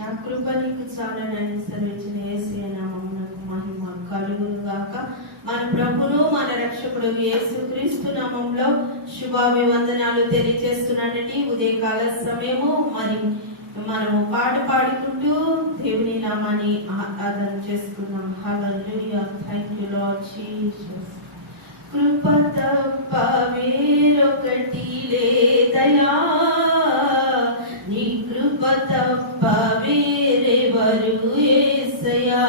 నా కృప నీకు చాలని సెలవిచ్చిన యేసయ్య నామమునకు మహిమ కలుగును గాక. మన ప్రభును మన రక్షకుడు యేసుక్రీస్తు నామంలో శుభాభివందనాలు తెలియజేస్తున్నానండి. ఉదయకాల సమయము మరి మనము పాట పాడుకుంటూ దేవుని నామాన్ని ఆరాధన చేసుకున్నాం. Hallelujah. Thank you lord Jesus. కృప తప్ప వేరొకటి లేదయా, నీ కృప తప్ప వేరెవరు యేసయ్యా.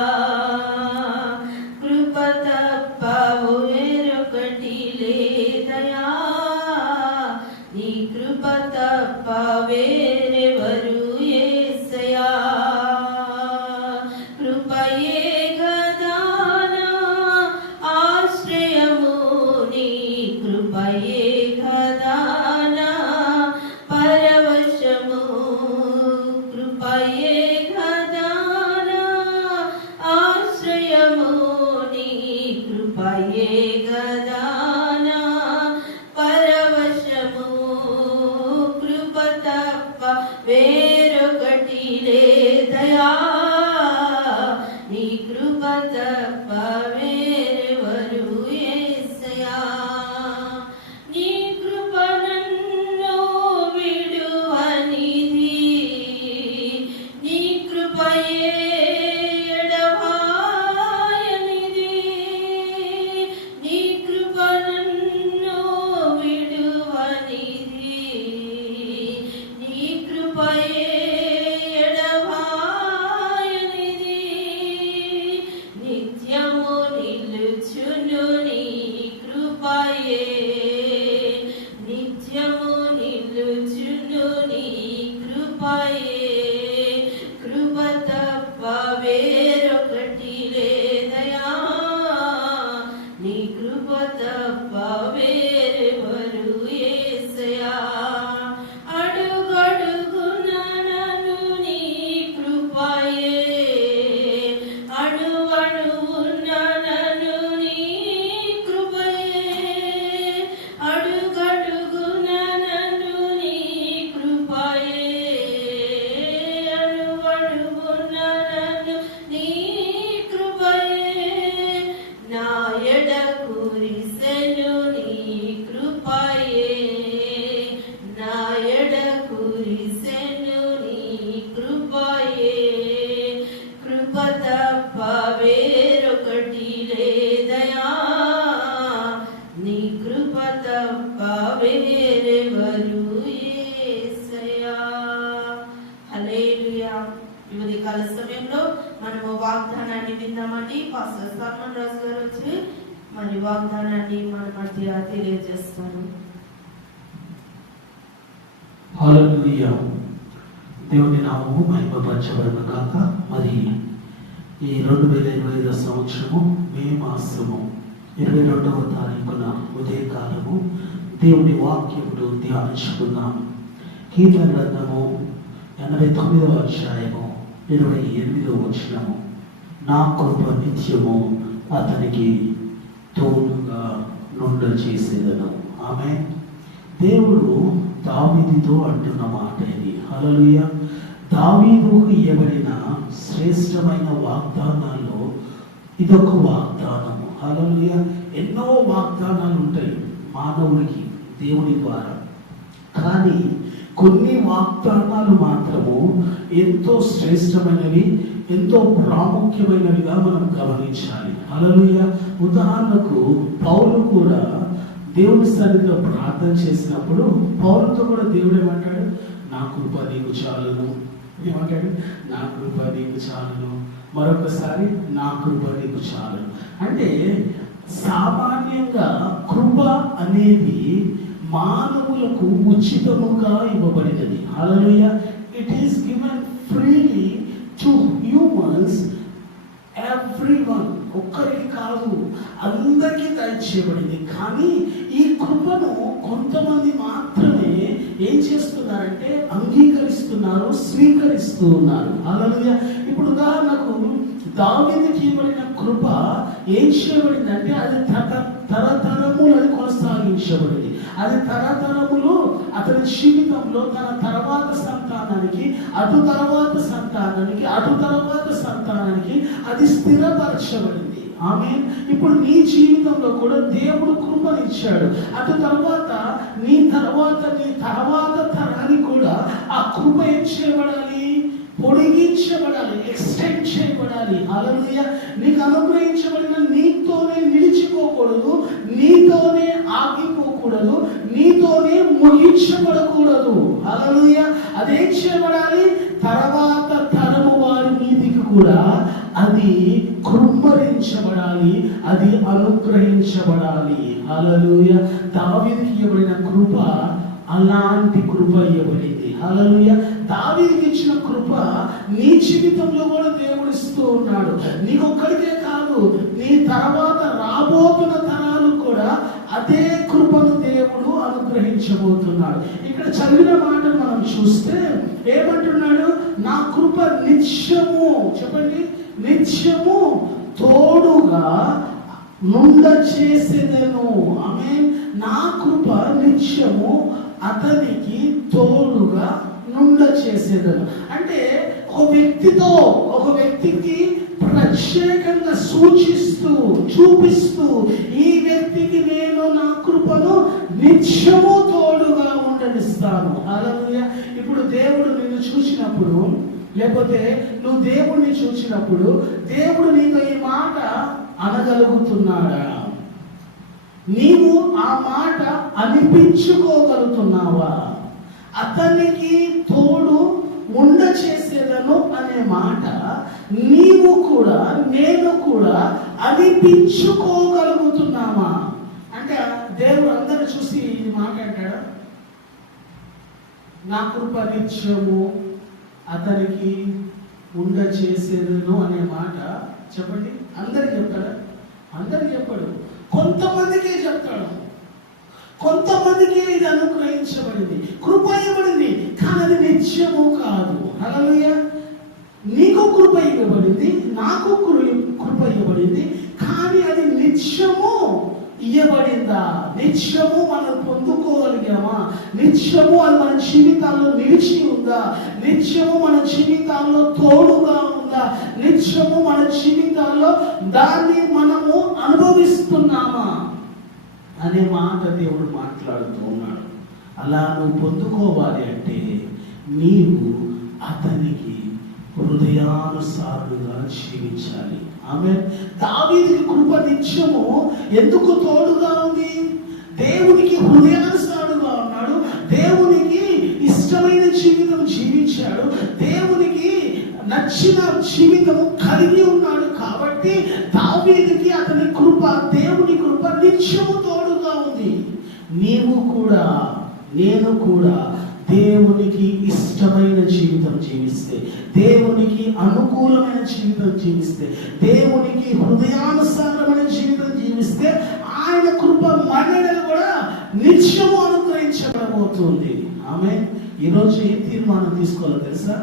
కృప తప్ప వేరొకటి లేదయా, నీ కృప తప్ప వేరెవరు యేసయ్యా. కృపయే గదా నా ఆశ్రయము, నీ కృపయే గదా నా పరవశము. కృపయే గదా నా ఆశ్రయము, నీ కృపయే గదా నా పరవశము. కృప తప్ప వేరొకటి లేదయా, నీ కృప తప్ప వేరెవరు యేసయ్యా. నీ కృప నన్ను విడువనిది, నీ కృపయే ఎడబాయనిది. నీ కృప నన్ను విడువనిది, నీ కృపయే ఎడబాయనిది. నిత్యము నిలుచును నీ కృపయే, నిత్యము నిలుచును నీ కృపయే. కృప తప్ప వేరొకటి లేదయా, నీ కృప తప్ప వేరెవరు యేసయ్యా. అడుగడుగున నన్ను నీ కృపయే, అణువణువున నన్ను నీ కృపయే. అడుగడుగున నన్ను నీ కృపయే, అణువణువున నన్ను నీ కృపయే. నా ఎడ కురిసెను నీ కృపయే, నా ఎడ కురిసెను నీ కృపయే. కృప తప్ప వేరొకటి లేదయా, నీ కృప తప్ప వేరెవరు యేసయ్యా. హల్లెలూయా. ఈ ఉదయకాల సమయంలో మనము వాగ్దానాన్ని విందామండి. పాస్టర్ సల్మాన్ రాజు గారు వచ్చి మరి వాగ్దానాన్ని మన మధ్య తెలియజేస్తారు. హల్లెలూయా. దేవుని నామము మహిమపరచబడును గాక. మరి ఈ 2025 సంవత్సరము మే మాసము 22వ తారీఖున ఉదయకాలము దేవుని వాక్యములు ధ్యానించుకున్నాము. కీర్తన గ్రంథము 89వ అధ్యాయము 28వ వచనము, నా కృప నిత్యము అతనికి తోడుగా నుండ చేసేదను. ఆమె దేవుడు దావీదుతో అంటున్న మాట ఇది. హల్లెలూయా. దావీదుకు ఇవ్వబడిన శ్రేష్టమైన వాగ్దానాల్లో ఇదొక వాగ్దానము. హల్లెలూయా. ఎన్నో వాగ్దానాలు ఉంటాయి మానవుడికి దేవుని ద్వారా, కానీ కొన్ని వాగ్దానాలు మాత్రము ఎంతో శ్రేష్టమైనవి, ఎంతో ప్రాముఖ్యమైనవిగా మనం గమనించాలి. హల్లెలూయా. ఉదాహరణకు పౌలు కూడా దేవుని సన్నిధిలో ప్రార్థన చేసినప్పుడు పౌలుతో కూడా దేవుడు ఏమంటాడు? నా కృప నీకు చాలును. ఏమంటాడు? నా కృప నీకు చాలును. మరొకసారి నా కృప నీకు చాలును. అంటే సామాన్యంగా కృప అనేది మానవులకు ఉచితముగా ఇవ్వబడినది. Hallelujah. It is given freely to humans, everyone. ఒక్కరికి కాదు, అందరికీ దయచేయబడింది. కానీ ఈ కృపను కొంతమంది మాత్రమే ఏం చేస్తున్నారంటే అంగీకరిస్తున్నారు, స్వీకరిస్తూ ఉన్నారు. హల్లెలూయా. ఇప్పుడు ఉదాహరణకు దావీదుకి ఇవ్వబడిన కృప ఏం చేయబడిందంటే అది తరతరములు అది కొనసాగించబడింది. అది తరతరములు అతని జీవితంలో తన తర్వాత సంతానానికి, అటు తర్వాత సంతానానికి, అటు తర్వాత సంతానానికి అది స్థిరపరచబడింది. ఆమె ఇప్పుడు నీ జీవితంలో కూడా దేవుడు కృపనిచ్చాడు. అటు తర్వాత నీ తర్వాత తరానికి కూడా ఆ కృప ఏం చేయబడాలి? పొడిగించబడాలి, ఎక్స్టెండ్ చేయబడాలి. హల్లెలూయా. నీకు అనుగ్రహించబడిన నీతోనే నిలిచిపోకూడదు, నీతోనే ఆగిపోకూడదు, నీతోనే ముగించబడకూడదు. హల్లెలూయా. అదేం చేయబడాలి? తర్వాత తరము వారి మీదికి కూడా అది కృమ్మరించబడాలి, అది అనుగ్రహించబడాలి. హల్లెలూయా. దావీదుకి ఇవ్వబడిన కృప అలాంటి కృప ఇవ్వబడింది. హల్లెలూయా. దావీదుకి ఇచ్చిన కృప నీ జీవితంలో కూడా దేవుడు ఇస్తూ ఉన్నాడు. నీకొక్కడికే కాదు, నీ తర్వాత రాబోతున్న తరాలు కూడా అదే కృపను దేవుడు అనుగ్రహించబోతున్నాడు. ఇక్కడ చదివిన మాటను మనం చూస్తే ఏమంటున్నాడు? నా కృప నిత్యము, చెప్పండి, నిత్యము తోడుగా నుండ చేసేదను. ఆమేన్. నా కృప నిత్యము అతనికి తోడుగా నుండ చేసేదను. అంటే ఒక వ్యక్తికి ప్రత్యేకంగా సూచిస్తూ, చూపిస్తూ, ఈ వ్యక్తికి నేను నా కృపను నిత్యము తోడుగా ఉండనిస్తాను. హల్లెలూయా. ఇప్పుడు దేవుడు నిన్ను చూసినప్పుడు, లేకపోతే నువ్వు దేవుడిని చూసినప్పుడు దేవుడు నీతో ఈ మాట అనగలుగుతున్నాడా? నీవు ఆ మాట అనిపించుకోగలుగుతున్నావా? అతనికి తోడు ఉండ చేసేదను అనే మాట నీవు కూడా నేను కూడా అనిపించుకోగలుగుతున్నామా? అంటే దేవుడు అందరూ చూసి ఈ మాట అంటాడా? నా కృప నిత్యము అతనికి ఉండ చేసేదను అనే మాట చెప్పండి. అందరికి చెప్తాడా? అందరికి చెప్పాడు. కొంతమందికే చెప్తాడు. కొంతమందికి ఇది అనుగ్రహించబడింది, కృప ఇవ్వబడింది, కానీ అది నిత్యము కాదు. హల్లెలూయా. నీకు కృప ఇవ్వబడింది, నాకు కృప ఇవ్వబడింది, కానీ అది నిత్యము ఇవ్వబడిందా? నిత్యము మనం పొందుకోగలిగామా? నిత్యము అది మన జీవితాల్లో నిలిచి ఉందా? నిత్యము మన జీవితాల్లో తోడుగా ఉందా? నిత్యము మన జీవితాల్లో దాన్ని మనము అనుభవిస్తున్నామా అనే మాట దేవుడు మాట్లాడుతూ ఉన్నాడు. అలా నువ్వు పొందుకోవాలి అంటే నీవు అతనికి హృదయానుసారుగా జీవించాలి. ఆమె దావీదుకి కృప నిత్యము ఎందుకు తోడుగా ఉంది? దేవునికి హృదయానుసారుగా ఉన్నాడు, దేవునికి ఇష్టమైన జీవితం జీవించాడు, దేవునికి నచ్చిన జీవితము కలిగి ఉన్నాడు. కాబట్టి దావీదుకి అతని కృప, దేవుని కృప నిత్యము తోడుగా ఉంది. నీవు కూడా, నేను కూడా దేవునికి ఇష్టమైన జీవితం జీవిస్తే, దేవునికి అనుకూలమైన జీవితం జీవిస్తే, దేవునికి హృదయానుసారమైన జీవితం జీవిస్తే ఆయన కృప మనలను కూడా నిత్యము అనుగ్రహించబడబోతుంది. ఆమె ఈరోజు ఏం తీర్మానం తీసుకోవాలో తెలుసా?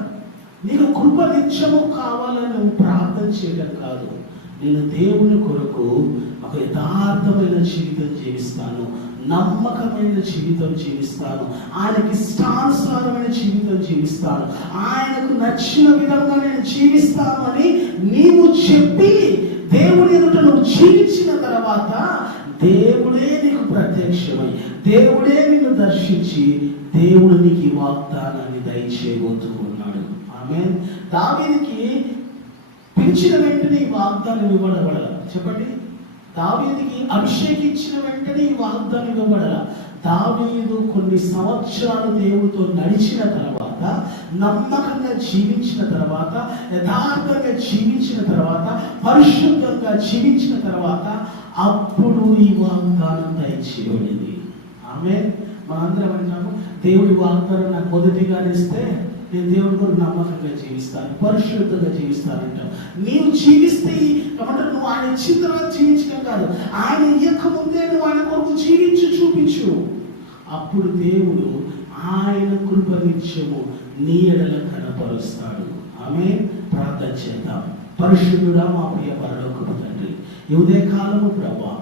నీకు కృప నిత్యము కావాలని నువ్వు ప్రార్థన చేయడం కాదు. నేను దేవుని కొరకు ఒక యథార్థమైన జీవితం జీవిస్తాను, నమ్మకమైన జీవితం జీవిస్తాను, ఆయనకి ఇష్టానుసారమైన జీవితం జీవిస్తాను, ఆయనకు నచ్చిన విధంగా నేను జీవిస్తాను అని నీవు చెప్పి దేవుని ఎదుట నువ్వు జీవించిన తర్వాత దేవుడే నీకు ప్రత్యక్షమై, దేవుడే నిన్ను దర్శించి దేవుడు నీకు ఈ వాగ్దానాన్ని దయచేయబోతూ ఉన్నాడు. ఆమేన్. దావీదుకి పిలిచిన వెంటనే ఈ వాగ్దానం ఇవ్వబడాల. చెప్పండి, దావీదుకి అభిషేకించిన వెంటనే ఈ వాగ్దానం ఇవ్వబడాల. దావీదు కొన్ని సంవత్సరాలు దేవుడితో నడిచిన తర్వాత, నమ్మకంగా జీవించిన తర్వాత, యథార్థంగా జీవించిన తర్వాత, పరిశుద్ధంగా జీవించిన తర్వాత అప్పుడు ఈ వాగ్దానం దయచేయబడింది. ఆమేన్. మనందరం అంటాము, దేవుడి వాగ్దానం నాకు మొదటిగా ఇస్తే నేను దేవుడి కొరకు నమ్మకంగా జీవిస్తాను, పరిశుద్ధంగా జీవిస్తానంటావు. నీవు జీవిస్తే ఏమంటారు, నువ్వు ఆయన ఇచ్చిన తర్వాత జీవించడం కాదు, ఆయన ఇయ్యక ముందే నువ్వు ఆయన కొరకు జీవించు, చూపించు. అప్పుడు దేవుడు ఆయన కృప నిత్యము నీ ఎడల కనపరుస్తాడు. ఆమె ప్రార్థన చేద్దాం. పరిశుద్ధుడా మా ప్రియ పరలోకపు తండ్రి, ఈ ఉదయ కాలము ప్రభా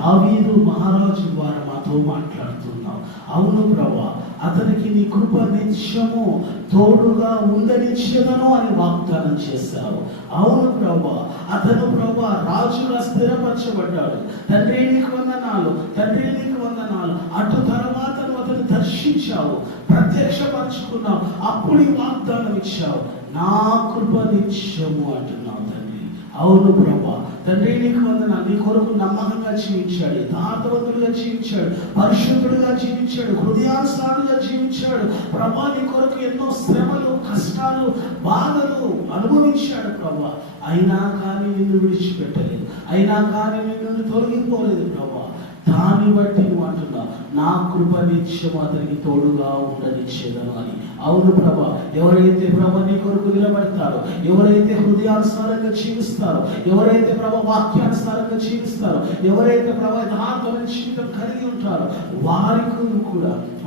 దావీదు మహారాజు ద్వారా మాతో మాట్లాడుతున్నావు. అవును ప్రభా, అతనికి నీ కృప నిత్యము తోడుగా ఉందనిచ్చేదను అని వాగ్దానం చేశావు. అవును ప్రభా, అతను ప్రభా రాజుగా స్థిరపరచబడ్డాడు. తండ్రి నీకు వందనాలు, తండ్రి నీకు వందనాలు. అటు తర్వాత అతను దర్శించావు, ప్రత్యక్షపరచుకున్నావు, అప్పుడు ఈ వాగ్దానం ఇచ్చావు, నా కృప నిత్యము అంటున్నావు తండ్రి. అవును ప్రభా, తండ్రి నీకు వందనాలు. నీ కొరకు నమ్మకంగా జీవించాడు, యథార్థవంతుడిగా జీవించాడు, పరిశుద్ధుడిగా జీవించాడు, హృదయానుసారుగా జీవించాడు ప్రభా. నీ కొరకు ఎన్నో శ్రమలు, కష్టాలు, బాధలు అనుభవించాడు ప్రభా. అయినా కానీ నిన్ను విడిచిపెట్టలేదు, అయినా కానీ నిన్ను తొలగిపోలేదు ప్రభా. దాన్ని బట్టి నువ్వు అంటున్నావు, నా కృప నిత్యం అతనికి తోడుగా ఉండనిచ్చేదను అని. అవును ప్రభా, ఎవరైతే ప్రభా నీ కొరకు నిలబడతారో, ఎవరైతే హృదయానుసారంగా జీవిస్తారో, ఎవరైతే ప్రభా వాక్యానుసారంగా జీవిస్తారో, ఎవరైతే ప్రభా యథార్థమైన జీవితం కలిగి ఉంటారో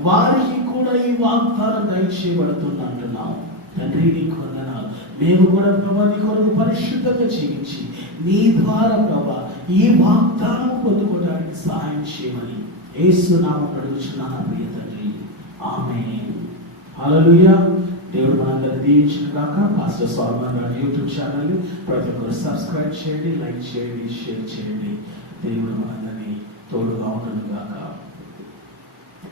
వారికి కూడా ఈ వాగ్దానం దయచేయబడుతుంది అంటున్నావు తండ్రి. నీకు వందనాలు. మేము కూడా ప్రభా నీ కొరకు పరిశుద్ధంగా జీవించి నీ ద్వారా ప్రభా ఈ వాగ్దానం పొందుకోవడానికి సహాయం చేయమని యేసు నామమున అడుగుచున్నాను ప్రియ తండ్రి. ఆమేన్. హల్లెలూయా. దేవుడు మనందరినీ దీవించిన గాక. పాస్టర్ సాల్మన్ రాజు యూట్యూబ్ ఛానల్ని ప్రతి ఒక్కరు సబ్స్క్రైబ్ చేయండి, లైక్ చేయండి, షేర్ చేయండి. దేవుడు మనందరినీ తోడుగా ఉండను గాక.